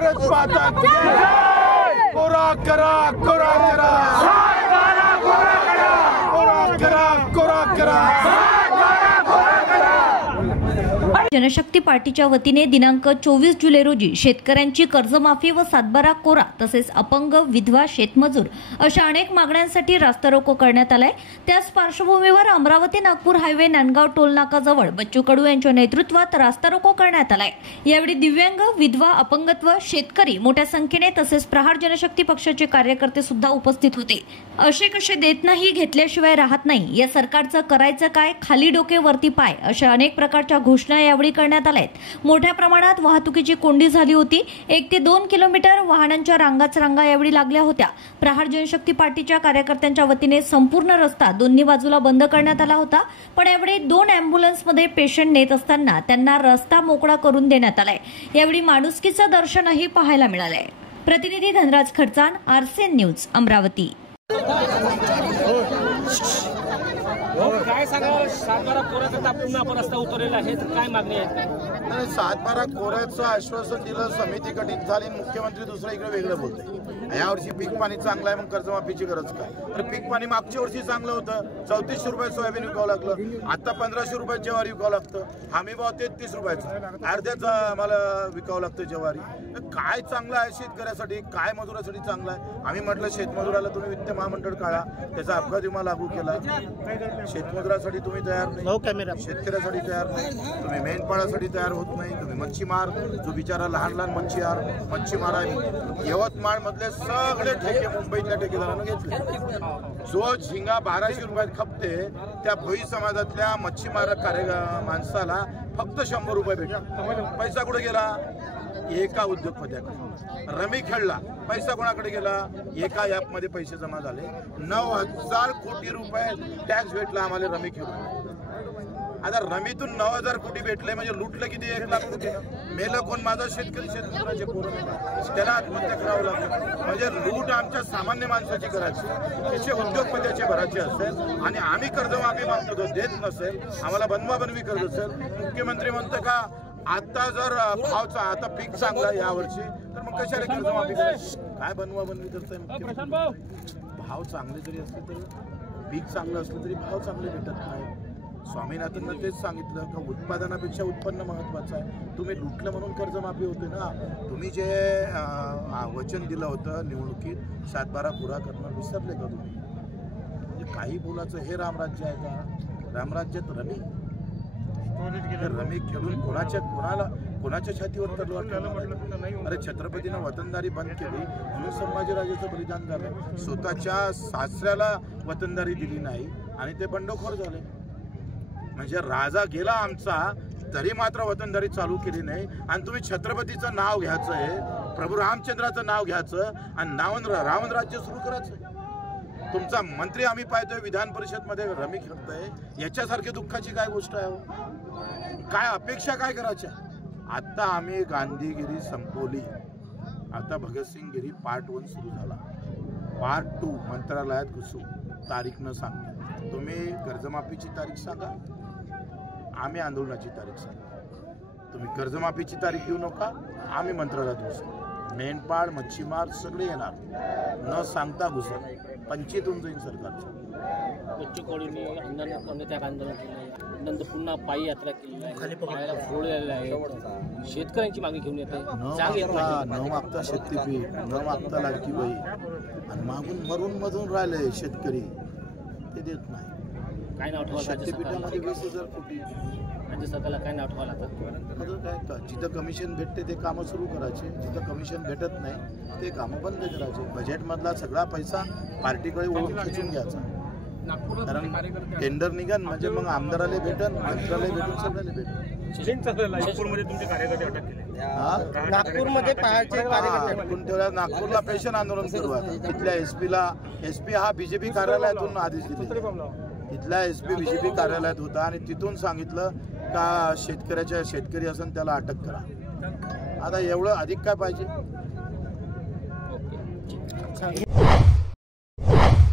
भारत माता की जय। कोरा करा कोरा करा कोरा करा कोरा करा। जनशक्ती पार्टीच्या वतीने दिनांक 24 जुलै रोजी शेतकऱ्यांची कर्जमाफी व सातबारा कोरा तसेच अपंग विधवा शेतमजूर अशा अनेक मागण्यांसाठी रास्ता रोको करण्यात आलाय। त्याच पार्श्वभूमीवर अमरावती नागपूर हायवे नांदगाव टोल नाकाजवळ बच्चू कडू यांच्या नेतृत्वात रास्ता रोको करण्यात आलाय। यावेळी दिव्यांग, विधवा, अपंगत्व, शेतकरी मोठ्या संख्येने तसेच प्रहार जनशक्ती पक्षाचे कार्यकर्ते सुद्धा उपस्थित होते। असे कसे देत नाही, घेतल्याशिवाय राहत नाही, या सरकारचं करायचं काय, खाली डोके वरती पाय अशा अनेक प्रकारच्या घोषणा यावेळी करण्यात आल्यात। मोठ्या प्रमाणात वाहतुकीची कोंडी झाली होती। 1 ते 2 किलोमीटर वाहनांच्या रांगाच रांगा यावेळी लागल्या होत्या। प्रहार जनशक्ती पार्टीच्या कार्यकर्त्यांच्या वतीने संपूर्ण रस्ता दोन्ही बाजूला बंद करण्यात आला होता। पण यावेळी 2 ॲम्ब्युलन्समध्ये पेशंट नेत असताना त्यांना रस्ता मोकळा करून देण्यात आलाय। यावेळी माणुसकीचं दर्शनही पाहायला मिळालंय। प्रतिनिधी धनराज खडचान, RCN न्यूज, अमरावती। काय सांगा, सातबारा कोऱ्याचा पुन्हा आपण रस्ता उतरलेला आहे, काय मागणी आहे? सातबारा कोऱ्याचं आश्वासन दिलं, समिती गठीत झाली, मुख्यमंत्री दुसरं इकडे वेगळं बोलते। यावर्षी पीक पाणी चांगलं आहे, मग कर्जमाफीची गरज काय? तर पीक पाणी मागच्या वर्षी चांगलं होतं, 3400 रुपये सोयाबीन विकावं लागलं, आता 1500 रुपये ज्वारी विकावं लागतं, हमी भाव 33 रुपयाचं, अर्ध्याचं मला विकावं लागतं ज्वारी। काय चांगलं आहे शेतकऱ्यासाठी, काय मजुरासाठी चांगलं आहे? आम्ही म्हटलं शेतमजुराला तुम्ही वित्त महामंडळ काढा, त्याचा अपघात विमा लागू केला। शेतमजुरासाठी तुम्ही तयार नाही, शेतकऱ्यासाठी तयार नाही, तुम्ही मेंढपाळासाठी तयार होत नाही, तुम्ही मच्छीमार, जो बिचारा लहान लहान मच्छीमार आहे, यवतमाळ मधले सगळे ठेके मुंबईतल्या ठेकेदारांना घेतले। जो झिंगा 1200 रुपयात खपते, त्या भोई समाजातल्या मच्छीमार माणसाला फक्त 100 रुपये भेटतात। पैसा कुठे गेला? एका उद्योगपत्याकडे। रमी खेळला, पैसा कोणाकडे गेला? एका ॲपमध्ये पैसे जमा झाले, 9000 कोटी रुपये टॅक्स भेटला आम्हाला रमी खेळून। आता रमीतून 9000 कोटी भेटले म्हणजे लुटलं किती? 1 लाख कोटी। मेलं कोण? माझा शेतकरी, शेतमजुराचे पोरं, त्याला आत्महत्या करावं लागतं। म्हणजे लूट आमच्या सामान्य माणसाची करायची, त्याचे उद्योगपत्याचे भरायचे असेल आणि आम्ही कर्जमाफी मागतो तो देत नसेल, आम्हाला बनवाबनवी करत असेल। मुख्यमंत्री म्हणतं का आता जर भावचा आता पीक चांगला यावर्षी, तर मग कशाला कर्जमाफी करायची? काय बनवाबनवी करताय मुख्यमंत्री? भाव चांगले जरी असले तरी, पीक चांगलं असलं तरी भाव चांगले भेटत नाही। स्वामीनाथननं तेच सांगितलं का उत्पादनापेक्षा उत्पन्न महत्वाचं आहे। तुम्ही लुटलं म्हणून कर्जमाफी होते ना। तुम्ही जे वचन दिलं होतं निवडणुकीत सातबारा पुरा करणं विसरले का तुम्ही? म्हणजे काही बोलायचं हे रामराज्य आहे का? रामराज्यात रमी खेळून कोणाच्या छातीवर तलवार ठेवणार? अरे छत्रपतीनं वतनदारी बंद केली म्हणून संभाजीराजाचं बलिदान झालं। स्वतःच्या सासऱ्याला वतनदारी दिली नाही आणि ते बंडखोर झाले। म्हणजे राजा गेला आमचा तरी मात्र वतनदारी चालू केली नाही। आणि तुम्ही छत्रपतीचं नाव घ्यायचं आहे, प्रभू रामचंद्राचं नाव घ्यायचं आणि रावण राज्य सुरू करायचं। तुमचा मंत्री आम्ही पाहतोय विधान परिषदमध्ये रमी खेळतोय, याच्यासारखी दुःखाची काय गोष्ट आहे? काय अपेक्षा काय करायच्या? आता आम्ही गांधीगिरी संपवली, आता भगतसिंगगिरी पार्ट 1 सुरू झाला, पार्ट 2 मंत्रालयात घुसू, तारीख न सांगता। तुम्ही कर्जमाफीची तारीख सांगा, आम्ही आंदोलनाची तारीख सांगा। तुम्ही कर्जमाफीची तारीख देऊ नका, आम्ही मंत्रालयात घुसू। मेंढपाळ, मच्छीमार सगळे येणार, न सांगता घुसत, पंचायतून जाईल सरकारचं। बच्चू कडूंनी त्या आंदोलन केलं, नंतर पुन्हा पायी यात्रा केली आहे, फोडलेलं आहे, शेतकऱ्यांची मागणी घेऊन येते। न मागता शक्तीपीठ, न मागता लाडकी बाई, आणि मागून मरून राहिले शेतकरी, ते देत नाही। काय नाव ठेवायला शक्तीपीठामध्ये 20,000 कोटी राज्य सरकारला काय नाव ठेवायला लागतं? काय जिथं कमिशन भेटते ते कामं सुरू करायचे, जिथं कमिशन भेटत नाही ते कामं बंद करायचे। बजेटमधला सगळा पैसा पार्टीकडे ओढून खिचून घ्यायचा, कारण टेंडर निघन म्हणजे मग आमदाराला भेटन, मंत्र्याला भेटून, सगळ्याला भेटन। नागपूरमध्ये तुमचे कार्यकर्ते अटक केले, नागपूरमध्ये अटकून ठेवल्या। नागपूरला पेन्शन आंदोलन सुरू आहे। तिथल्या एसपी हा बीजेपी कार्यालयातून आदेश दिले, इथला एसपी बीजेपी कार्यालयात होता आणि तिथून सांगितलं का शेतकरी असेल त्याला अटक करा। आता एवढं अधिक काय पाहिजे?